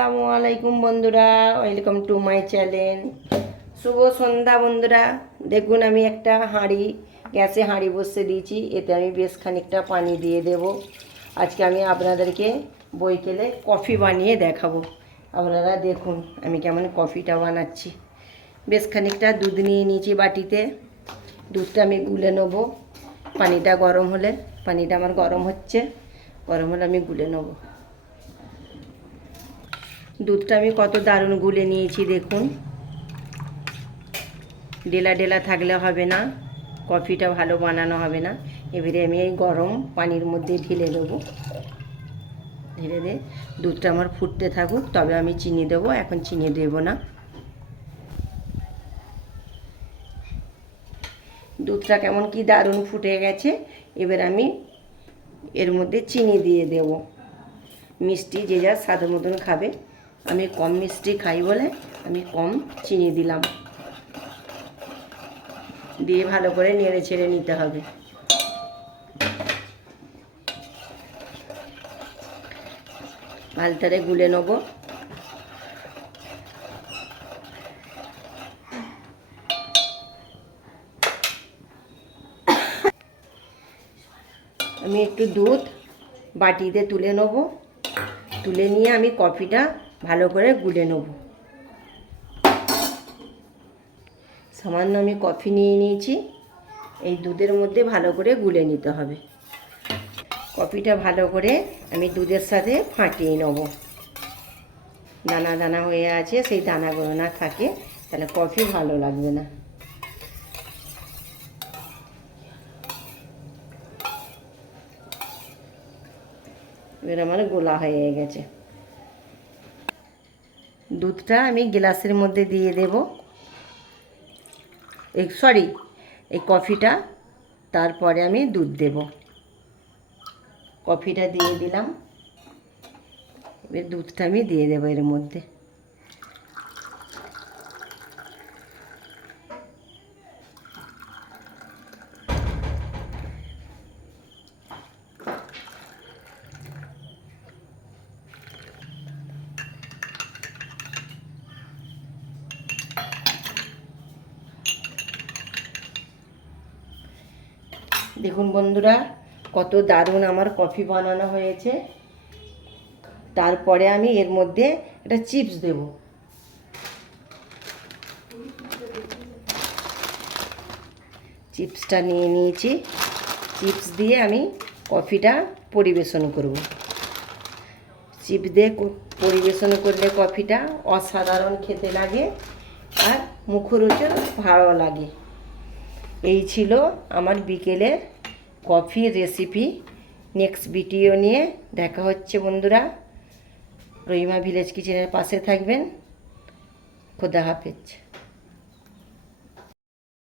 আসসালামু আলাইকুম বন্ধুরা, ওয়েলকাম টু মাই চ্যানেল। শুভ সন্ধ্যা বন্ধুরা। দেখুন আমি একটা গ্যাসে হাঁড়ি বসিয়ে দিয়েছি। এতে আমি বেশ খানিকটা পানি দিয়ে দেব। আজকে আমি আপনাদেরকে বৈকেলে কফি বানিয়ে দেখাবো। আপনারা দেখুন আমি কেমন কফিটা বানাচ্ছি। বেশ খানিকটা দুধ নিয়ে নিয়েছি বাটিতে। দুধটা আমি গুলে নেব। পানিটা গরম হলে, পানিটা আমার গরম হচ্ছে, গরম হলে আমি গুলে নেব। দুধটা আমি কত দারুণ গুলে নিয়েছি দেখুন। ডেলা ডেলা থাকলে হবে না, কফিটা ভালো বানানো হবে না। এবারে আমি এই গরম পানির মধ্যে ঢেলে দেবো। ঢেলে দিয়ে দুধটা আমার ফুটতে থাকুক, তবে আমি চিনি দেবো। এখন চিনি দেব না। দুধটা কেমন কি দারুণ ফুটে গেছে। এবার আমি এর মধ্যে চিনি দিয়ে দেব। মিষ্টি যে যার স্বাদ মতন খাবে। আমি কম মিষ্টি খাই বলে আমি কম চিনি দিলাম। দিয়ে ভালো করে নেড়ে ছেড়ে নিতে হবে। ভালটারে গুলে নেব। আমি একটু দুধ বাটিতে তুলে নেব। তুলে নিয়ে আমি কফিটা ভালো করে গুলে নেব। সামান্য আমি কফি নিয়ে নিয়েছি। এই দুধের মধ্যে ভালো করে গুলে নিতে হবে। কফিটা ভালো করে আমি দুধের সাথে ফাটিয়ে নেব। দানা দানা হয়ে আছে, সেই দানাগুলো না থাকে তাহলে কফি ভালো লাগবে না। এবার আমার গোলা হয়ে গেছে। দুধটা আমি গ্লাসের মধ্যে দিয়ে দেব। এই কফিটা, তারপরে আমি দুধ দেব। কফিটা দিয়ে দিলাম। এবার দুধটা আমি দিয়ে দেবো এর মধ্যে। দেখুন বন্ধুরা কত দারুণ আমার কফি বানানো হয়েছে। তারপরে আমি এর মধ্যে একটা চিপস দেব। চিপসটা নিয়ে নিয়েছি। চিপস দিয়ে আমি কফিটা পরিবেশন করব। চিপস দিয়ে পরিবেশন করলে কফিটা অসাধারণ খেতে লাগে আর মুখরোচক ভালো লাগে। এই ছিল আমার বিকেলের কফি রেসিপি। নেক্সট ভিডিও নিয়ে দেখা হচ্ছে বন্ধুরা। রহিমা ভিলেজ কিচেনের পাশে থাকবেন। খোদা হাফেজ।